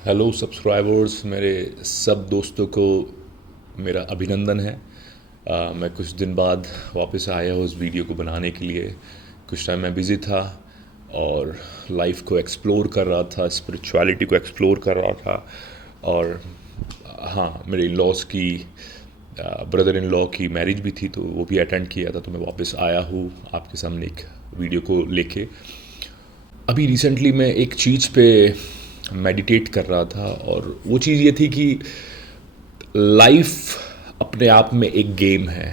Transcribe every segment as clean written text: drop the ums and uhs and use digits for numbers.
Hello subscribers, मेरे सब दोस्तों को मेरा अभिनंदन है। मैं कुछ दिन बाद वापस आया हूँ उस वीडियो को बनाने के लिए। कुछ टाइम मैं बिज़ी था और लाइफ को एक्सप्लोर कर रहा था, स्पिरिचुअलिटी को एक्सप्लोर कर रहा था। और हाँ, मेरे इन लॉज की ब्रदर इन लॉ की मैरिज भी थी, तो वो भी अटेंड किया था। तो मैं वापस आया हूँ आपके सामने एक वीडियो को लेके। अभी रिसेंटली मैं एक चीज़ पे मेडिटेट कर रहा था, और वो चीज़ ये थी कि लाइफ अपने आप में एक गेम है,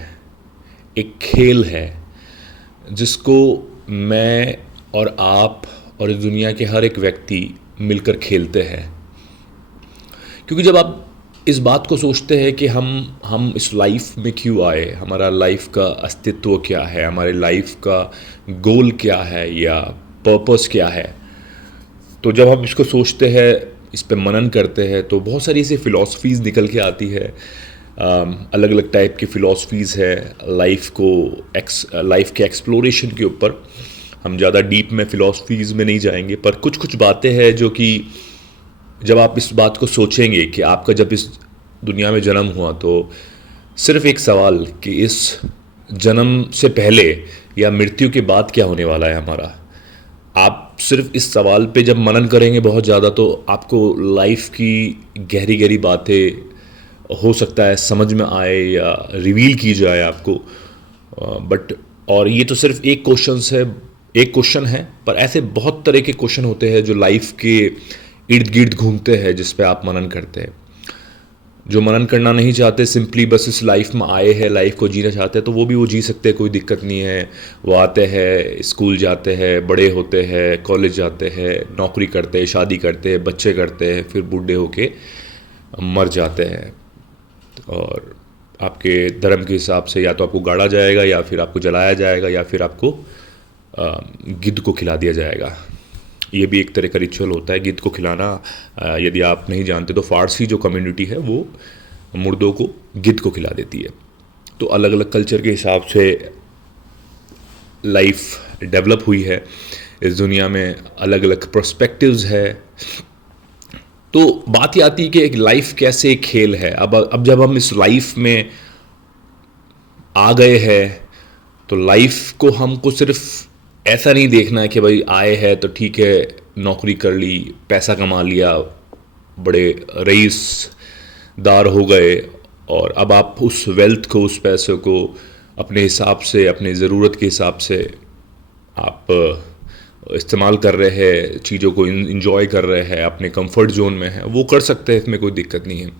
एक खेल है, जिसको मैं और आप और इस दुनिया के हर एक व्यक्ति मिलकर खेलते हैं। क्योंकि जब आप इस बात को सोचते हैं कि हम इस लाइफ में क्यों आए, हमारा लाइफ का अस्तित्व क्या है, हमारे लाइफ का गोल क्या है या पर्पस क्या है, तो जब हम इसको सोचते हैं, इस पे मनन करते हैं, तो बहुत सारी ऐसी फ़िलासफ़ीज़ निकल के आती है। अलग अलग टाइप की फ़िलासफ़ीज़ है लाइफ के एक्सप्लोरेशन के ऊपर। हम ज़्यादा डीप में फ़िलासफ़ीज़ में नहीं जाएंगे, पर कुछ कुछ बातें हैं जो कि जब आप इस बात को सोचेंगे कि आपका जब इस दुनिया में जन्म हुआ, तो सिर्फ एक सवाल कि इस जन्म से पहले या मृत्यु के बाद क्या होने वाला है हमारा। आप सिर्फ इस सवाल पे जब मनन करेंगे बहुत ज़्यादा, तो आपको लाइफ की गहरी गहरी बातें हो सकता है समझ में आए या रिवील की जाए आपको। बट और ये तो सिर्फ एक क्वेश्चन है, पर ऐसे बहुत तरह के क्वेश्चन होते हैं जो लाइफ के इर्द गिर्द घूमते हैं, जिस पे आप मनन करते हैं। जो मनन करना नहीं चाहते, सिंपली बस इस लाइफ में आए हैं, लाइफ को जीना चाहते हैं, तो वो जी सकते हैं, कोई दिक्कत नहीं है। वो आते हैं, स्कूल जाते हैं, बड़े होते हैं, कॉलेज जाते हैं, नौकरी करते हैं, शादी करते हैं, बच्चे करते हैं, फिर बूढ़े होके मर जाते हैं। और आपके धर्म के हिसाब से या तो आपको गाड़ा जाएगा, या फिर आपको जलाया जाएगा, या फिर आपको गिद्ध को खिला दिया जाएगा। ये भी एक तरह का रिचुअल होता है, गिद्ध को खिलाना। यदि आप नहीं जानते तो फारसी जो कम्युनिटी है वो मुर्दों को गिद्ध को खिला देती है। तो अलग अलग कल्चर के हिसाब से लाइफ डेवलप हुई है इस दुनिया में, अलग अलग पर्सपेक्टिव्स है। तो बात ये आती है कि एक लाइफ कैसे एक खेल है। अब जब हम इस लाइफ में आ गए हैं, तो लाइफ को हमको सिर्फ ऐसा नहीं देखना है कि भाई आए हैं तो ठीक है, नौकरी कर ली, पैसा कमा लिया, बड़े रईसदार हो गए, और अब आप उस वेल्थ को, उस पैसे को अपने हिसाब से, अपने ज़रूरत के हिसाब से आप इस्तेमाल कर रहे हैं, चीज़ों को इंजॉय कर रहे हैं, अपने कंफर्ट जोन में है, वो कर सकते हैं, इसमें कोई दिक्कत नहीं है।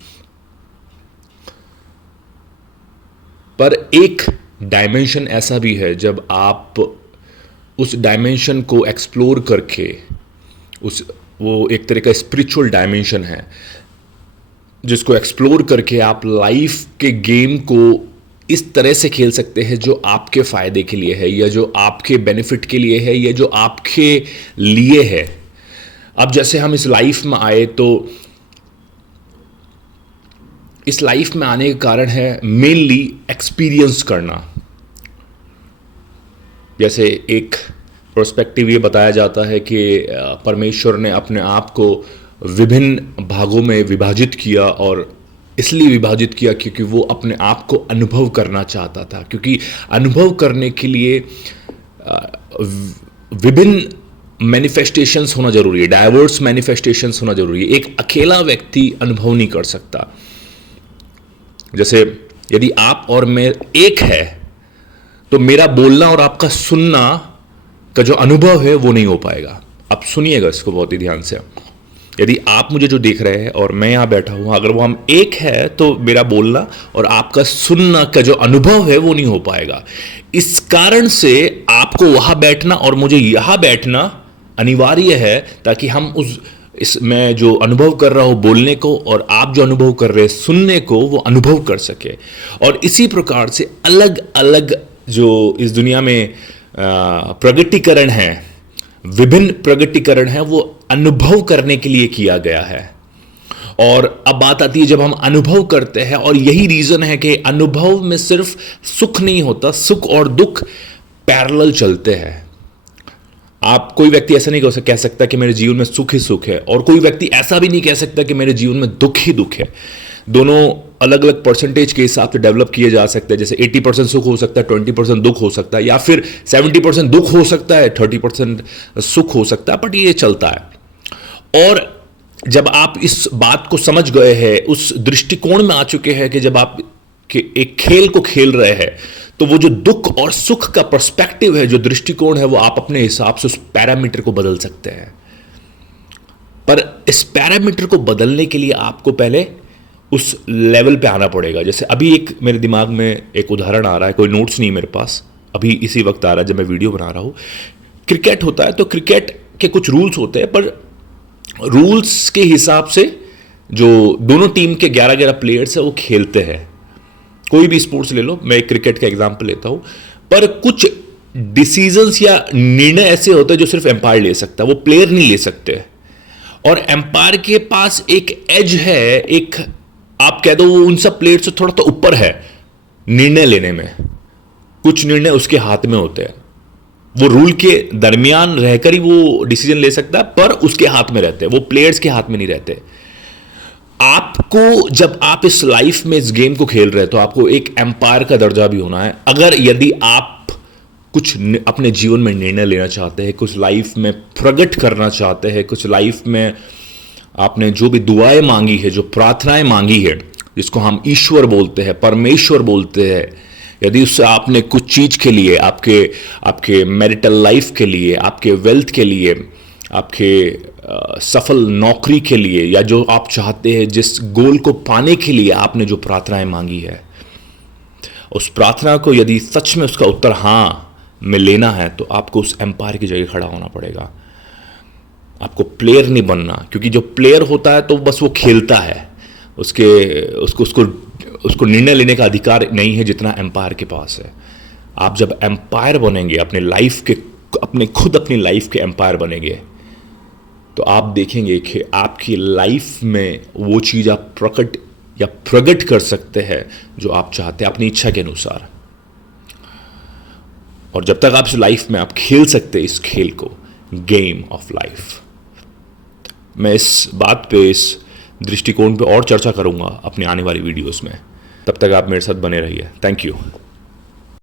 पर एक डायमेंशन ऐसा भी है, जब आप उस डायमेंशन को एक्सप्लोर करके, वो एक तरह का स्पिरिचुअल डायमेंशन है, जिसको एक्सप्लोर करके आप लाइफ के गेम को इस तरह से खेल सकते हैं जो आपके फ़ायदे के लिए है, या जो आपके बेनिफिट के लिए है, या जो आपके लिए है। अब जैसे हम इस लाइफ में आए, तो इस लाइफ में आने का कारण है मेनली एक्सपीरियंस करना। जैसे एक पर्सपेक्टिव ये बताया जाता है कि परमेश्वर ने अपने आप को विभिन्न भागों में विभाजित किया, और इसलिए विभाजित किया क्योंकि वो अपने आप को अनुभव करना चाहता था। क्योंकि अनुभव करने के लिए विभिन्न मैनिफेस्टेशंस होना जरूरी है, डाइवर्स मैनिफेस्टेशंस होना जरूरी है। एक अकेला व्यक्ति अनुभव नहीं कर सकता। जैसे यदि आप और मैं एक है, तो मेरा बोलना और आपका सुनना का जो अनुभव है वो नहीं हो पाएगा। अब सुनिएगा इसको बहुत ही ध्यान से। यदि आप मुझे जो देख रहे हैं और मैं यहां बैठा हूं, अगर वो हम एक है, तो मेरा बोलना और आपका सुनना का जो अनुभव है वो नहीं हो पाएगा। इस कारण से आपको वहां बैठना और मुझे यहां बैठना अनिवार्य है, ताकि हम मैं जो अनुभव कर रहा हूं बोलने को, और आप जो अनुभव कर रहे हैं सुनने को, वो अनुभव कर सके। और इसी प्रकार से अलग अलग जो इस दुनिया में प्रगटीकरण है, विभिन्न प्रगटीकरण है, वो अनुभव करने के लिए किया गया है। और अब बात आती है जब हम अनुभव करते हैं, और यही रीजन है कि अनुभव में सिर्फ सुख नहीं होता, सुख और दुख पैरेलल चलते हैं। आप कोई व्यक्ति ऐसा नहीं कह सकता कि मेरे जीवन में सुख ही सुख है, और कोई व्यक्ति ऐसा भी नहीं कह सकता कि मेरे जीवन में दुख ही दुख है। दोनों अलग अलग परसेंटेज के हिसाब से डेवलप किए जा सकते हैं। जैसे 80% सुख हो सकता है, 20% दुख हो सकता है, या फिर 70% दुख हो सकता है, 30% सुख हो सकता है, बट ये चलता है। और जब आप इस बात को समझ गए हैं, उस दृष्टिकोण में आ चुके हैं कि जब आप एक खेल को खेल रहे हैं, तो वो जो दुख और सुख का पर्सपेक्टिव है, जो दृष्टिकोण है, वो आप अपने हिसाब से उस पैरामीटर को बदल सकते हैं। पर इस पैरामीटर को बदलने के लिए आपको पहले उस लेवल पे आना पड़ेगा। जैसे अभी एक मेरे दिमाग में एक उदाहरण आ रहा है, कोई नोट्स नहीं मेरे पास, अभी इसी वक्त आ रहा है जब मैं वीडियो बना रहा हूं। क्रिकेट होता है तो क्रिकेट के कुछ रूल्स होते हैं, पर रूल्स के हिसाब से जो दोनों टीम के 11-11 प्लेयर्स है वो खेलते हैं। कोई भी स्पोर्ट्स ले लो, मैं एक क्रिकेट का एग्जांपल लेता हूं, पर कुछ डिसीजंस या निर्णय ऐसे होते हैं जो सिर्फ एम्पायर ले सकता है, वो प्लेयर नहीं ले सकते। और एम्पायर के पास एक एज है, एक आप कह दो वो उन सब प्लेयर से थोड़ा तो ऊपर है निर्णय लेने में। कुछ निर्णय उसके हाथ में होते हैं, वो रूल के दरमियान रहकर ही वो डिसीजन ले सकता है, पर उसके हाथ में रहते हैं, वो प्लेयर्स के हाथ में नहीं रहते। आपको जब आप इस लाइफ में इस गेम को खेल रहे हैं तो आपको एक एम्पायर का दर्जा भी होना है। अगर यदि आप कुछ अपने जीवन में निर्णय लेना चाहते हैं, कुछ लाइफ में प्रकट करना चाहते हैं, कुछ लाइफ में आपने जो भी दुआएं मांगी है, जो प्रार्थनाएं मांगी है, जिसको हम ईश्वर बोलते हैं, परमेश्वर बोलते हैं, यदि उससे आपने कुछ चीज के लिए, आपके मैरिटल लाइफ के लिए, आपके वेल्थ के लिए, आपके सफल नौकरी के लिए, या जो आप चाहते हैं, जिस गोल को पाने के लिए आपने जो प्रार्थनाएं मांगी है, उस प्रार्थना को यदि सच में उसका उत्तर हां में लेना है, तो आपको उस एम्पायर की जगह खड़ा होना पड़ेगा। आपको प्लेयर नहीं बनना, क्योंकि जो प्लेयर होता है तो बस वो खेलता है, उसको निर्णय लेने का अधिकार नहीं है जितना एम्पायर के पास है। आप जब एम्पायर बनेंगे, अपने लाइफ के एम्पायर बनेंगे, तो आप देखेंगे कि आपकी लाइफ में वो चीज़ आप प्रकट कर सकते हैं जो आप चाहते हैं अपनी इच्छा के अनुसार। और जब तक आप इस लाइफ में आप खेल सकते हैं इस खेल को, गेम ऑफ लाइफ, मैं इस बात पे, इस दृष्टिकोण पे और चर्चा करूंगा अपनी आने वाली वीडियोस में। तब तक आप मेरे साथ बने रहिए। Thank you.